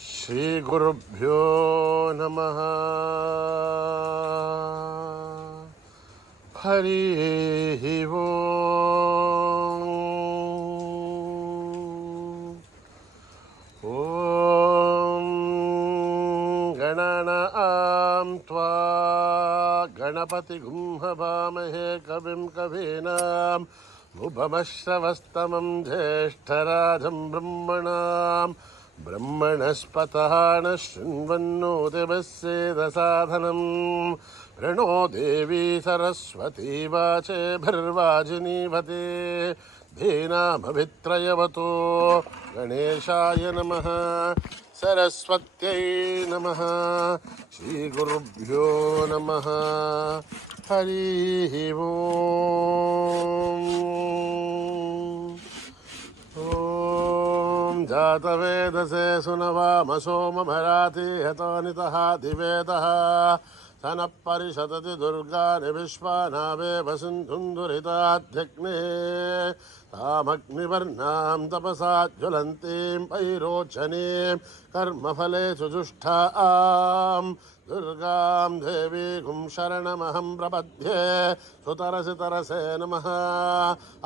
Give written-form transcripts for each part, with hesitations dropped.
श्री गुरुभ्यो नमः। हरिः ओम्। ॐ गणनां त्वा गणपतिगुं हवामहे कविं कवीनाम् उपमश्रवस्तमं ज्येष्ठराजं ब्रह्मणस्पतः न शृण्वन्नोतिभिस्सेदसाधनं प्रणो देवी सरस्वती वाचेभिर्वाजिनीवते धीनामभित्रयवतो गणेशाय नमः। सरस्वत्यै नमः। श्रीगुरुभ्यो नमः। हरिः ओम्। ॐ जातवेदसे सुनवामसो ममराति हतोनितः दिवेदः सनः परिषदति दुर्गानि विश्वानावेव सिन्धुन्दुरिताध्यग्ने तामग्निवर्णां तपसा ज्वलन्तीं पैरोचनीं कर्मफले सुजुष्टां दुर्गां देवीं शरणमहं प्रपद्ये। सुतरसि तरसे नमः।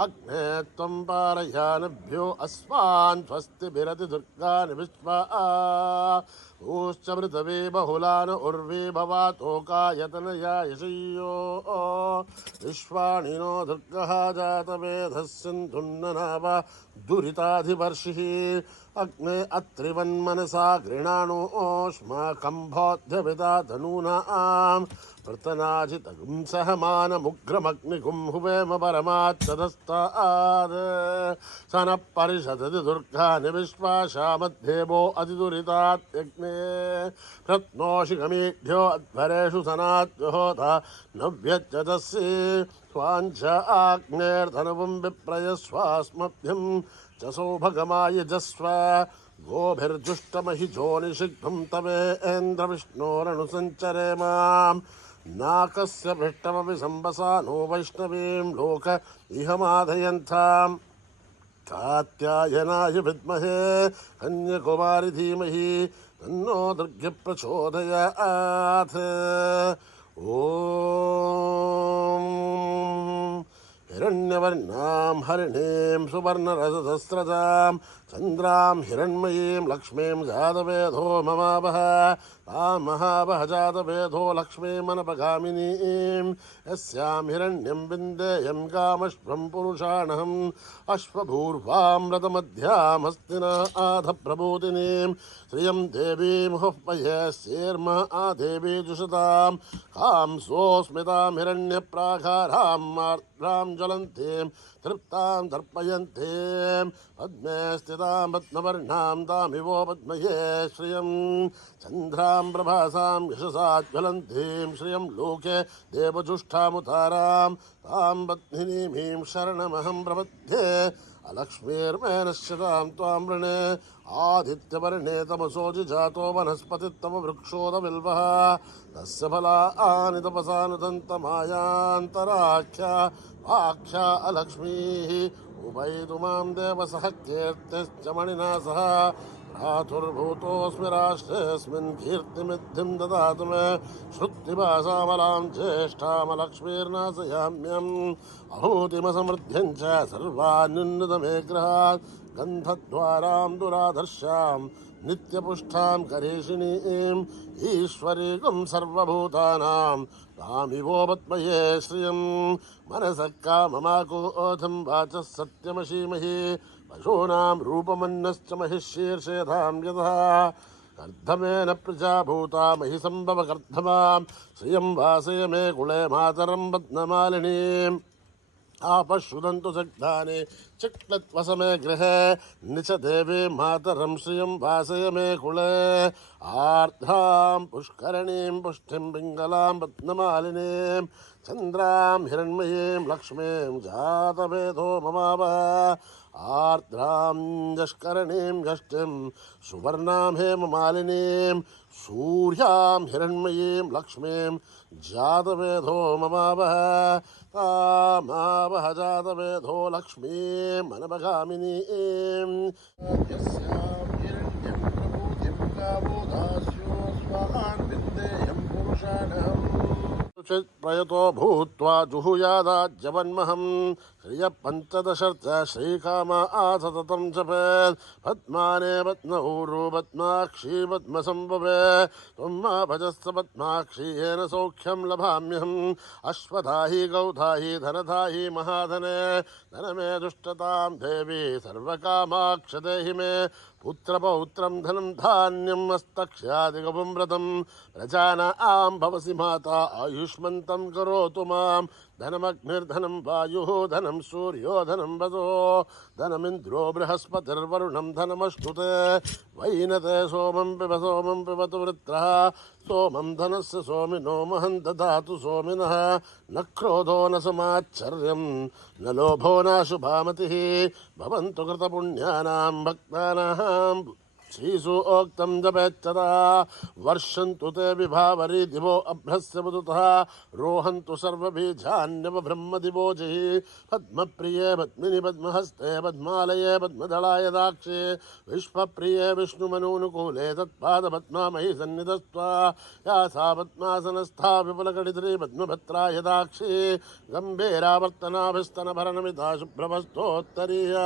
अग्ने त्वं पारयानभ्यो अस्मान् स्वस्तिभिरति दुर्गानि विश्वा ऊश्च पृथिवी बहुलान उर्वी भवातोकायतनया यशय्यो विश्वाणि नो दुर्गः जातवेधः सिन्धुन्ननाव दुरिताधिवर्षिः। अग्ने अत्रिवन्मनसा गृणाणोऽस्माकं बोध्यपिता धनूनां प्रतनाजितगुं सहमानमुग्रमग्निगुं हुवेम परमाच्चदस्ताद् स नः परिषदति दुर्गानि विश्वाशामध्येवो अतिदुरितात्यग्ने रत्नोषिगमीढ्यो अध्वरेषु सनाद्योता नव्यच्चदस्सि स्वाञ्च आग्नेर्धनवं विप्रयस्वास्मभ्यं च सौभगमाय जस्व गोभिर्जुष्टमहिजो निषिग्धं तवेन्द्रविष्णोरनुसञ्चरे माम् नाकस्य पृष्ठमपि सम्बसा नो वैष्णवीं लोक इहमाधयन्ताम् कात्यायनाय विद्महे कन्याकुमारी धीमहि तन्नो दुर्गे प्रचोदयात्। ॐ हिरण्यवर्णां हरिणीं सुवर्णरजतस्रजां चन्द्रां हिरण्मयीं लक्ष्मीं जातवेदो ममावह तां महावह जातवेदो लक्ष्मीमनपगामिनीं यस्यां हिरण्यं विन्देयं कामश्वं पुरुषाणहम् अश्वभूर्वां रथमध्यां हस्तिना आधप्रबोधिनीं श्रियं देवीमुहुःपये शेर्म आदेवी जुषतां कां सोऽस्मितां हिरण्यप्राकारां मार्द्रां ज्वलन्तीं तृप्तां तर्पयन्तीं पद्मे स्थितां पद्मवर्णां तामिवो पद्मये श्रियं चन्द्रां प्रभासां यशसा ज्वलन्तीं श्रियं लोके देवजुष्टामुतारां तां पत्नीमीं शरणमहं प्रपद्ये। अलक्ष्मीर्मेनश्यतां त्वां वृणे आदित्यवर्णे तमसोऽजि जातो वनस्पतित्तम वृक्षोदबिल्वः तस्य फलानि तपसानुदन्तमायान्तराख्या आख्या अलक्ष्मीः उभयतु मां देवसः कीर्तिश्च मणिना सह भ्रातुर्भूतोऽस्मि राष्ट्रेऽस्मिन् कीर्तिमिद्धिं ददातु मे श्रुतिभासामलां ज्येष्ठामलक्ष्मीर्नाशयाम्यम् अहूतिमसमृद्ध्यं च सर्वान्युन्नतमे गृहात् गन्धद्वारां दुराधर्षां नित्यपुष्टां करेशिनीं ईश्वरीं सर्वभूतानां तामिवो पद्मये श्रियं मनसः काममाकोऽधं वाचः सत्यमशीमहि पशूनां रूपमन्नश्च महिषीर्षेधां यथा कर्धमेन प्रजाभूता महि सम्भव कर्धमां श्रियं वासय मे कुले मातरं पद्ममालिनीम् आपश्रुदन्तु जग्धाने चिक्लत्वसमे गृहे निच देवी मातरं श्रियं वासय मे कुले आर्द्रां पुष्करणीं पुष्टिं पिङ्गलां पद्ममालिनीं चन्द्रां हिरण्मयीं लक्ष्मीं जातवेदो ममावः आर्द्रां यष्करणीं यष्टिं सुवर्णां हेममालिनीं सूर्यां हिरण्मयीं लक्ष्मीं जातवेदो ममावः तामावह जातवेदो लक्ष्मीं मनभगामिनीं यस्यां हिरण्यं प्रभूतिं गावो दास्यो स्वाहान् विन्देयं पुरुषाणम् प्रयतो भूत्वा जुहुयादाज्यवन्महं श्रियः पञ्चदशर्थ श्रीकामा सततं जपेत् पद्माने पद्मऊरु पद्माक्षी पद्मसम्भवे त्वं मा भजस्व पद्माक्षी येन सौख्यं लभाम्यहम् अश्वधाहि गौधाहि धनधाहि महाधने धनमे दुष्टतां देवी सर्वकामाक्ष देहि मे पुत्रपौत्रं धनं धान्यं हस्तक्ष्यादिगुं व्रतं प्रजानां भवसि माता आयुष्मन्तं करोतु मां धनमग्निर्धनं वायुः धनं सूर्यो धनं वसो धनमिन्द्रो बृहस्पतिर्वरुणं धनमश्नुते वैनते सोमं पिबतु वृत्रः सोमं धनस्य सोमिनो महं ददातु सोमिनः न क्रोधो न समाच्छर्यं न लोभो नाशुभामतिः भवन्तु कृतपुण्यानां भक्तानां श्रीसूक्तं जपेच्चदा वर्षन्तु ते विभावरी दिवो अभ्रस्य बुधुतः रोहन्तु सर्वबीजान्यव ब्रह्मदिवोजहि पद्मप्रिये पद्मिनि पद्महस्ते पद्मालये पद्मदलाय दाक्षे विश्वप्रिये विष्णुमनूनुकूले तत्पादपद्मामयि सन्निधस्त्वा या सा पद्मासनस्था विपुलकटिधरी पद्मभद्राय दाक्षी गम्भीरावर्तनाभिस्तनभरणमिता शुभ्रभस्तोत्तरीया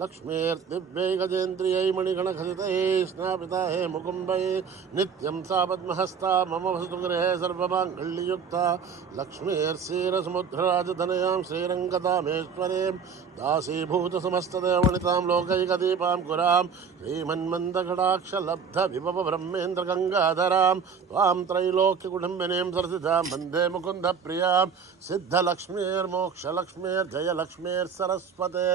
लक्ष्मीर्दिव्यै गजेन्द्रियै मणिगणखचितै स्नापिता हे मुकुम्बै नित्यं सा पद्महस्ता मम वसतु गृहे सर्वमाङ्गल्ययुक्ता लक्ष्मीर्षीरसमुद्रराजधनयां श्रीरङ्गदामेश्वरीं दासीभूतसमस्तदेवनितां लोकैकदीपां गुरां श्रीमन्मन्दकटाक्षलब्धविभव ब्रह्मेन्द्रगङ्गाधरां त्वां त्रैलोक्यकुटुम्बिनीं सरसिजां वन्दे मुकुन्दप्रियां सिद्धलक्ष्मीर्मोक्षलक्ष्मीर्जयलक्ष्मीर्सरस्वते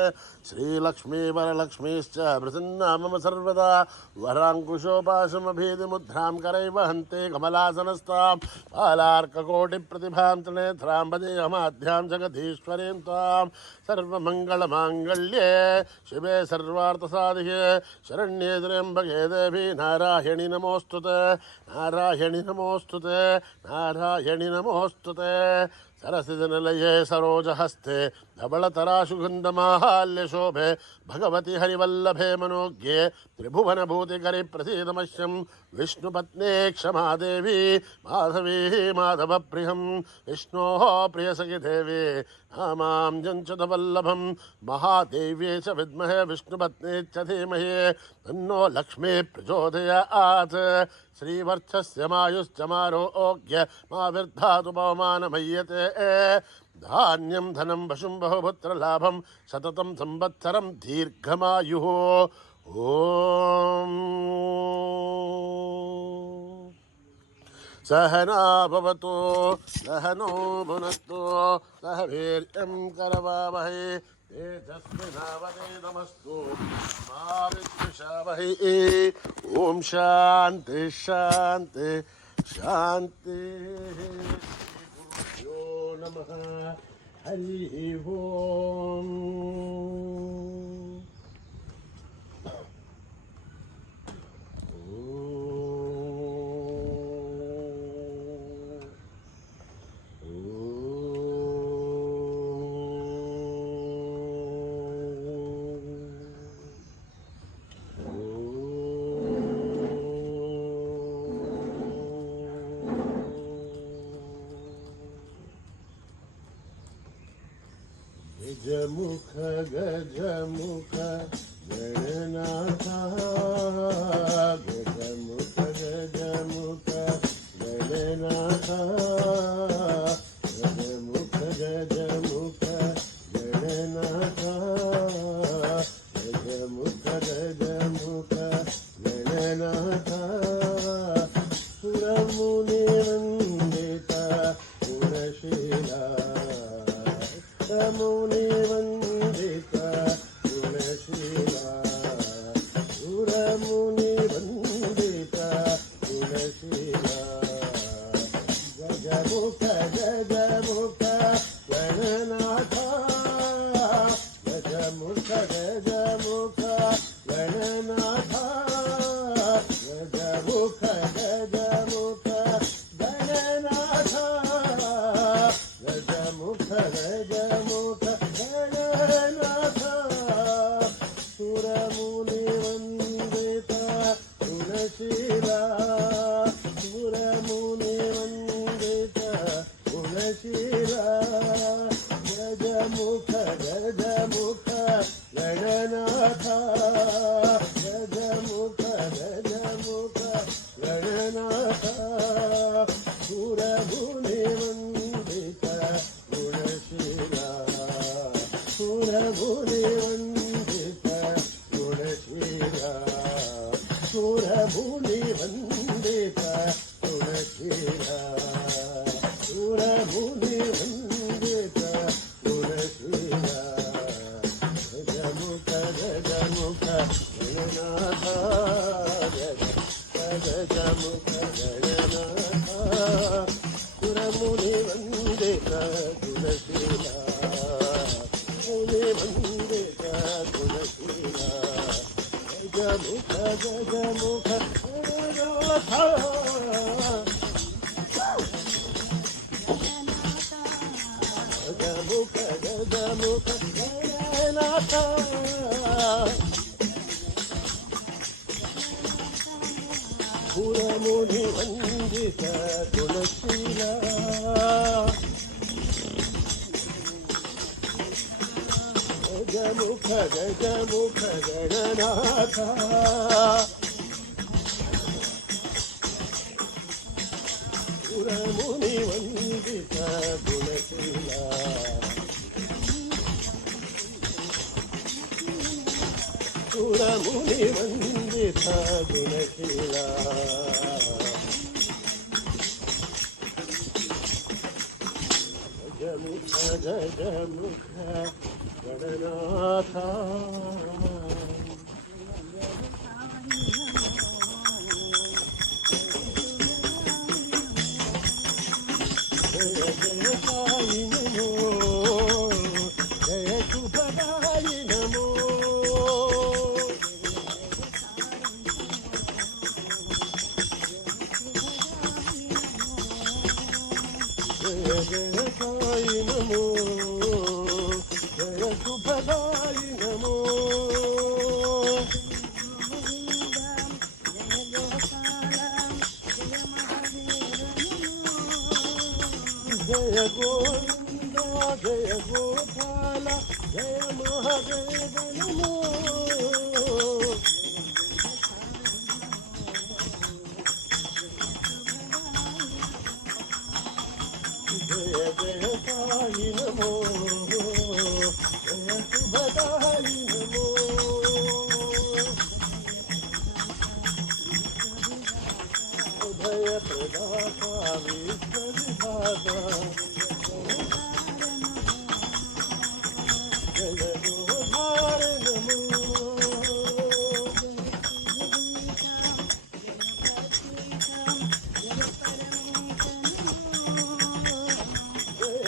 श्रीलक्ष्मी वरलक्ष्मीश्च प्रसन्ना मम सर्वदा वराङ्कुशोपाशमभीतिमुद्रां करैवहन्ते कमलासनस्तां बालार्ककोटिप्रतिभां त्रिनेत्रां वदेयमाध्यां जगदीश्वरीं त्वां सर्वमङ्गलमाङ्गल्ये शिवे सर्वार्थसाधिके शरण्ये त्र्यम्बके देवी नारायणि नमोऽस्तुते नारायणि नमोऽस्तुते नारायणि नमोऽस्तुते सरसिजनलये सरोजहस्ते धवलतराशुगन्धमाहाल्यशोभे भगवति हरिवल्लभे मनोज्ञे त्रिभुवनभूतिकरिप्रसीदमह्यं विष्णुपत्ने क्षमादेवी माधवी माधवप्रियं विष्णोः प्रियसखि देवी नामां जञ्चुतवल्लभं महादेव्ये च विद्महे विष्णुपत्ने च धीमहि तन्नो लक्ष्मी प्रचोदयात् श्रीवर्चस्य मायुश्च मारोग्य मा विर्धातु पवमानमय्यते धान्यं धनं वशुं बहुपुत्रलाभं सततं संवत्सरं दीर्घमायुः ॐ सहना भवतु सहनो भुनक्तु सह वीर्यं करवावहै तेजस्विनावधीतमस्तु मा विद्विषावहै ॐ शान्ति शान्ति शान्तिः श्रीगुरुभ्यो नमः हरिः ओम् गजमुख गजमुख गणनाथ गजमुख गजमुख गणनाथ गजमुख गजमुख गणनाथ गजमुख गजमुख गणनाथ सुरमुनि वन्दित गुणशीला मुनि वन्दित गुणशीला सुरमुनि वन्दित गुणशीला गजमुख गजमुख गजमुख गजमुख गणनाथ गजमुख गजमुख गणनाथ सुरभुनि वंदित गुणशीला सुरभुनि वंदित गुणशीला सुरभुनि वंदित गुणशीला सुरभुनि वंदित गुणशीला गजमुख गजमुख गणनाथ गजमुख गणनाथ सुरमुनि वंदित गुणशीला मुनि वंदित गुणशीला गजमुख गजमुख गणनाथ गजमुख गजमुख गणनाथ सुरमुनि वंदित गुणशीला गजमुख गजमुख गणनाथ सुरमुनि वंदित गुणशीला सुरमुनि वंदित गुणशीला गजमुख गजमुख गणनाथ जय जय साई नमो जय शुभदाई नमो जय जय साई नमो जय शुभदाई नमो जय गोविंद जय गोपाल जय महादेव नमो जय जय साई नमो जय शुभदाई नमो भय प्रदाता विश्व विधाता जय गोधार नमो जय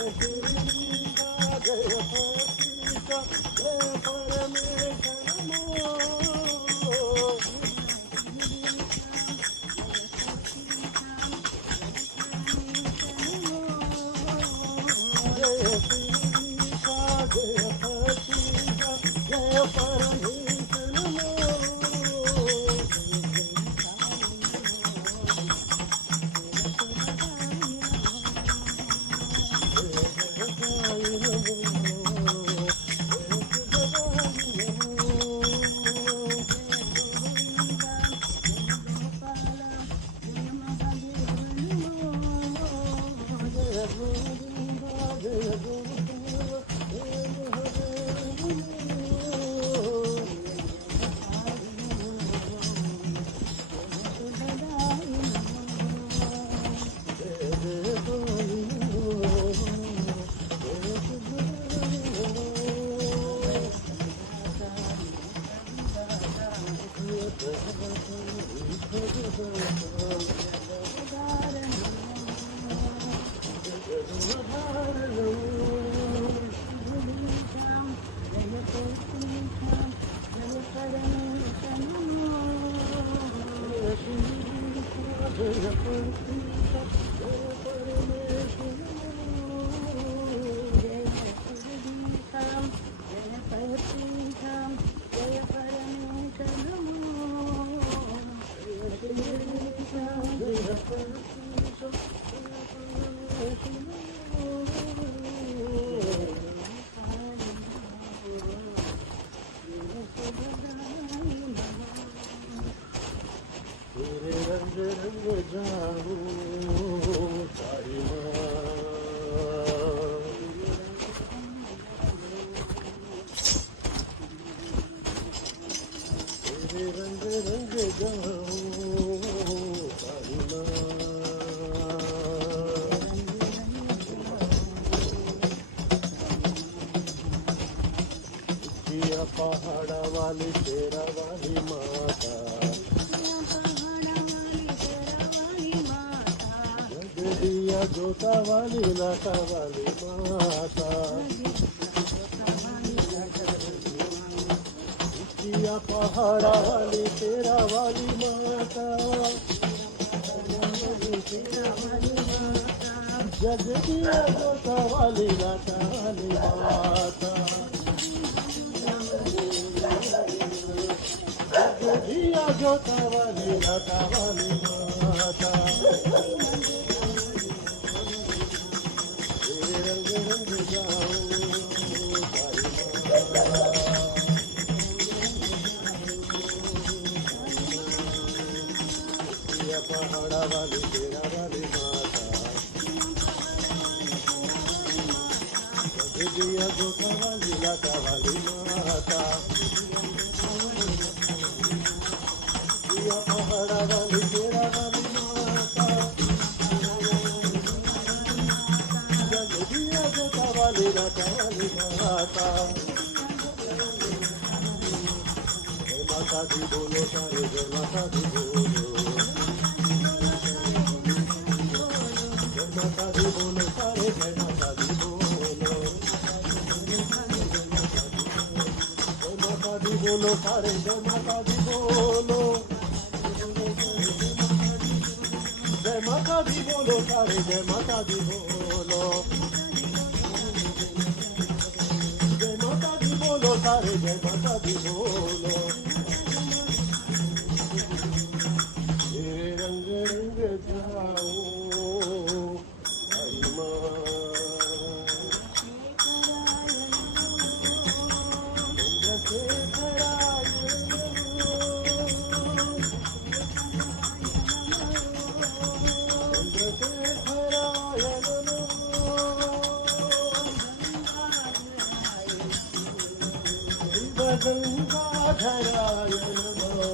गिरीशा जय पतिता जय परमेश नमो जय गिरीशा जय पतिता जय परमेश नमो जाऊं साई माँ। जिया पहाड़ा वाली तेरा वाली माता, जगदिया जोता वाली लाटा वाली माता। जिया पहाड़ा वाली तेरा वाली माता, जगदिया जोता वाली लाटा वाली माता। जगदिया जोता वाली लाटा वाली माता। तेरे रंग रंग जाऊं साई माँ। जिया पहाड़ा वाली तेरा वाली माता, जगदिया जोता वाली लाटा वाली माता। जिया पहाड़ा वाली तेरा वाली माता, जगदिया जोता वाली लाटा वाली माता। जय माता दी बोलो सारे, जय माता दी बोलो, जय माता दी बोलो सारे, जय माता दी बोलो, जय माता दी बोलो सारे, जय माता दी बोलो, जय माता दी बोलो सारे, जय माता दी बोलो, जय माता दी बोलो सारे, जय माता दी बोलो। तेरे रंग रंग जाऊं साई माँ। चंद्रशेखराय नमो, शिवगंगाधराय नमो,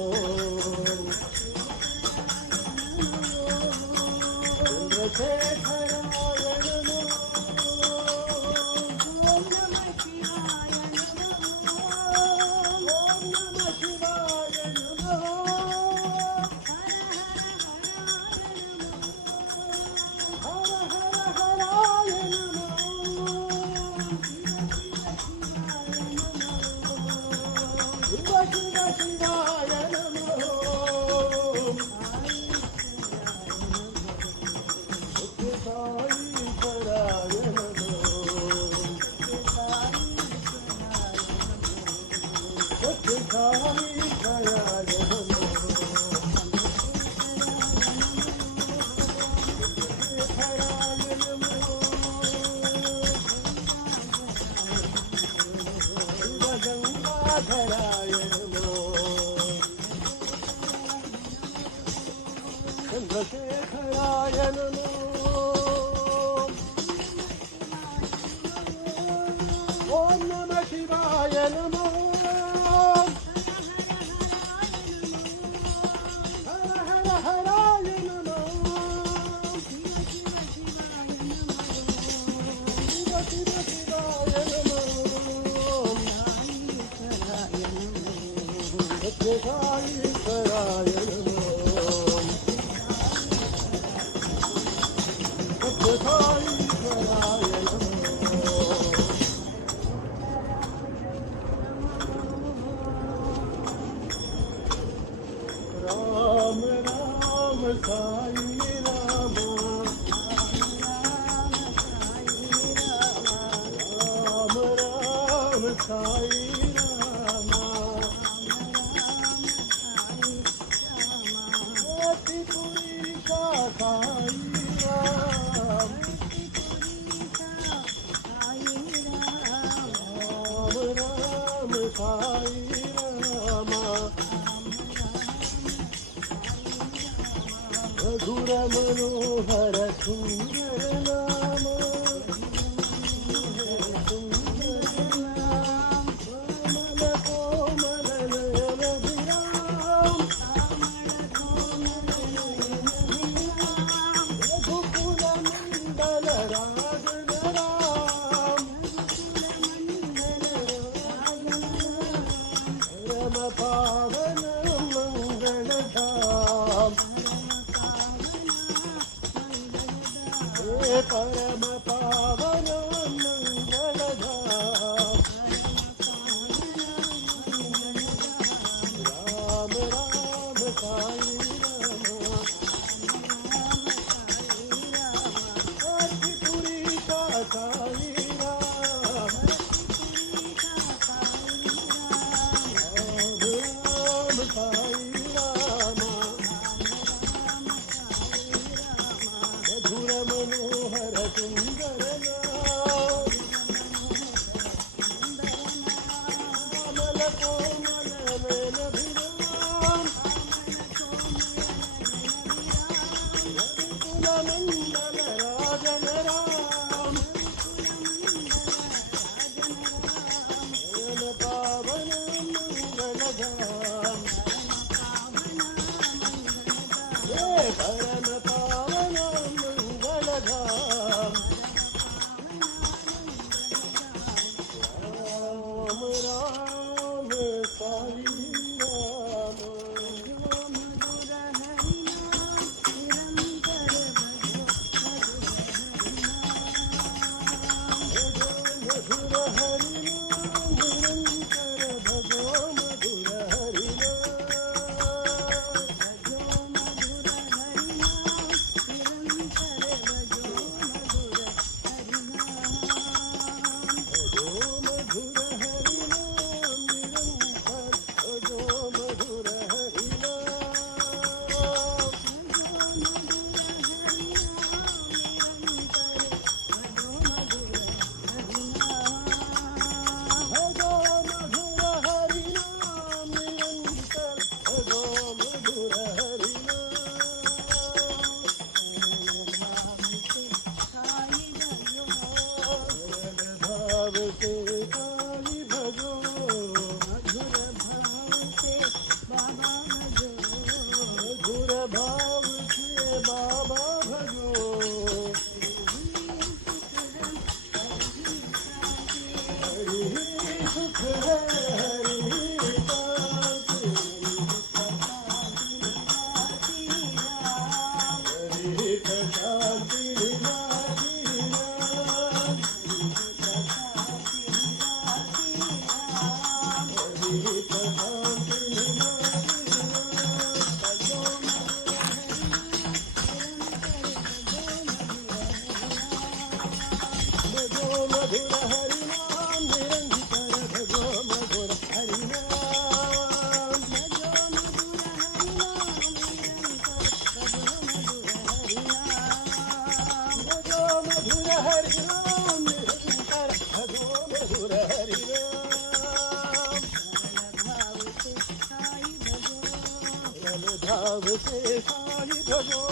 चंद्रशेखराय नमो, ओम नमः शिवाय नमो, ओम नमः शिवाय नमो, हर हर हराय नमो, शिव शिव शिवाय नमो, सत्य साई ईश्वराय नमो, सत्य साई ईश्वराय नमो, शेखराय नमो, शिवगंगाधराय नमो, चंद्रशेखराय नमो, ओम नमः शिवाय नमो, हर हर हराय नमो, शिव शिव शिवाय नमो, सत्य साई ईश्वराय नमो, सत्य साई ईश्वराय नमो। राम राम साई राम, राम राम साई राम, त्रिपुरी का साई राम, राम राम साई राम, मधुर मनोहर सुंदर नाम, सुंदर नाम, कोमल कोमल नयन विराम, राम राम साई राम मधुर हरिनाम निरंतर भजो मधुर भाव से बाबा भजो हरि सुख है हरि शांति हरि प्रशांति निवासी राम हरि प्रशांति मधुर हरिनाम निरंतर भजो मधुर हरिनाम भजो मधुर हरिनाम निरंतर भजो मधुर हरिनाम भाव से साई भजो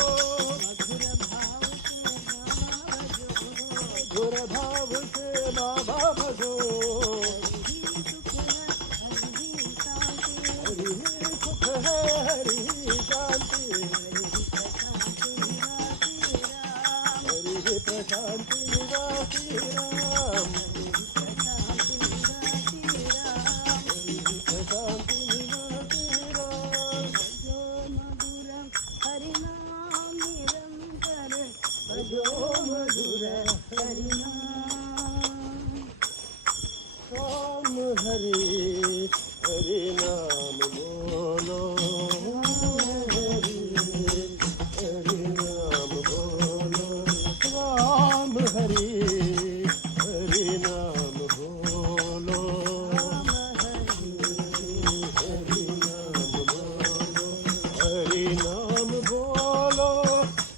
मधुर भाव से बाबा भजो हरि सुख है हरि शांति हरि प्रशांति निवासी राम हरि प्रशांति निवासी राम भजो मधुर राम हरि हरि नाम बोलो हरि हरि नाम बोलो राम हरि हरि नाम बोलो हरि नाम बोलो हरि नाम बोलो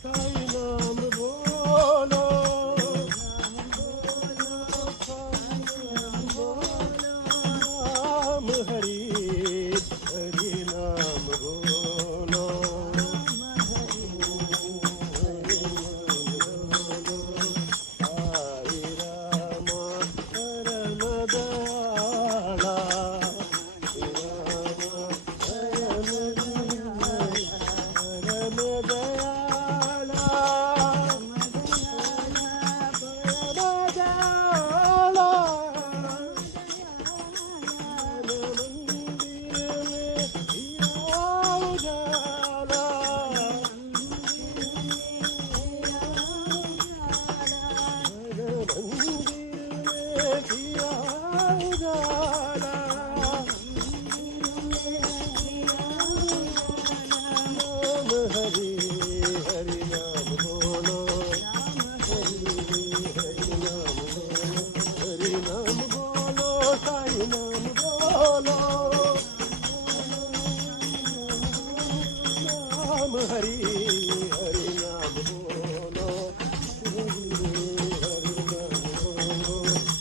साई नाम बोलो राम हरि हरि नाम बोलो साई राम परम दयाला राम परम दयाला हरि हरि नाम बोलो हरि हरि नाम बोलो हरि नाम बोलो साई नाम बोलो नाम हरि हरि नाम बोलो हरि हरि नाम बोलो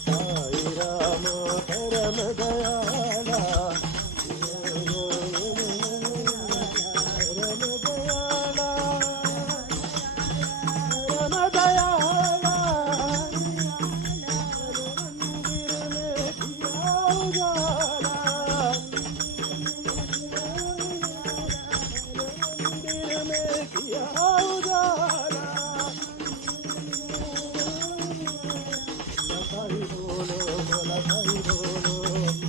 साई राम परम दयाला बोलो बोला भाई बोलो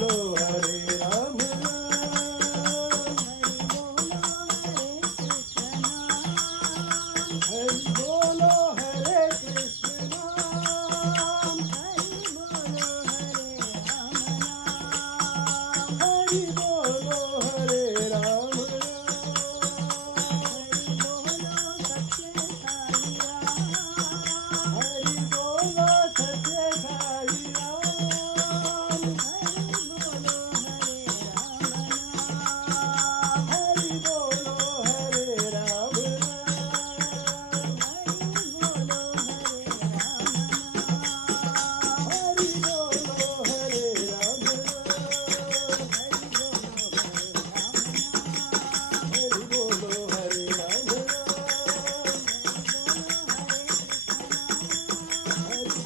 बोलो हरे राम राम हरि बोलो हरे कृष्ण नाम हरि बोलो हरे राम राम हरि बोलो सत्य साई राम हरि बोलो हरे राम हरि बोलो हरे राम हरि बोलो हरे राम हरि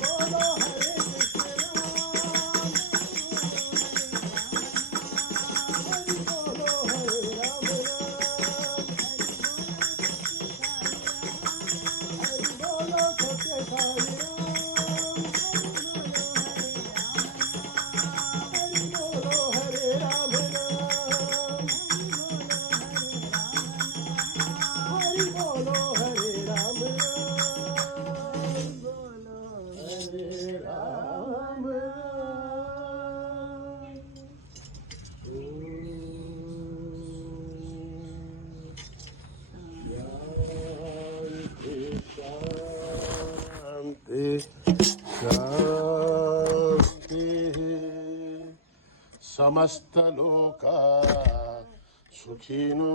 बोलो हरे हरि बोलो हरे राम हरि बोलो सत्य साई राम हरि बोलो हरे राम हरि बोलो हरे राम हरे राम शांति शांति समस्त लोका सुखिनो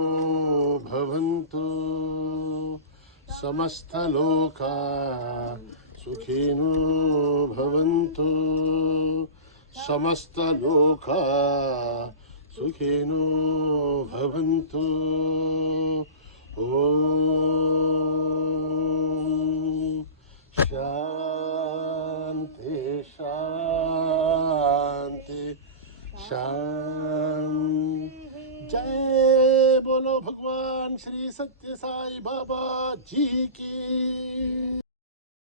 भवन्तु समस्त लोका सुखिनो भवन्तु समस्त लोका सुखिनो भवन्तु ॐ शांति शांति शांति जय बोलो भगवान श्री सत्य साई बाबा जी की